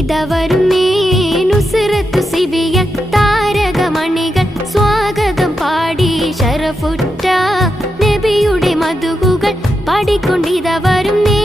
இதவரும் மேனுசுரத்து சிவிய தாரக மணிகள் சுவாகதம் பாடி ஷரஃபுட்டா நெபியுடைய மதுகுகள் பாடிக்கொண்டிதவரும் மே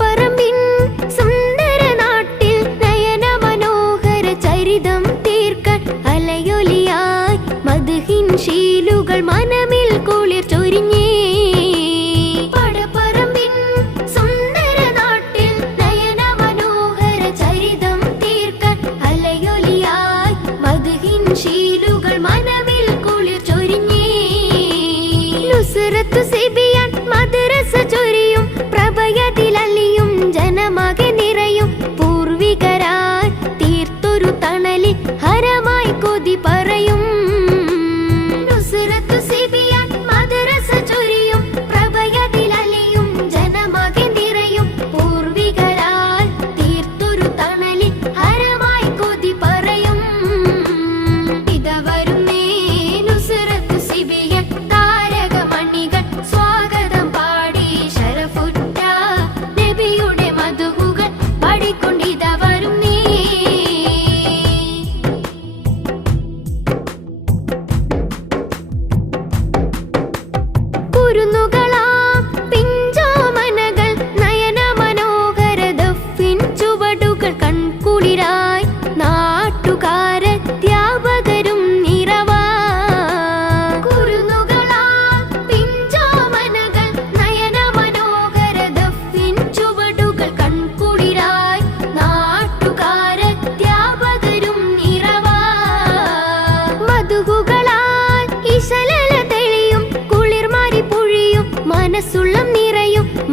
பரம்பின் சம்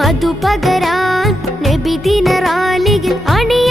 മധു പകരാൻ നബിദിനറാലിയിൽ അണിയ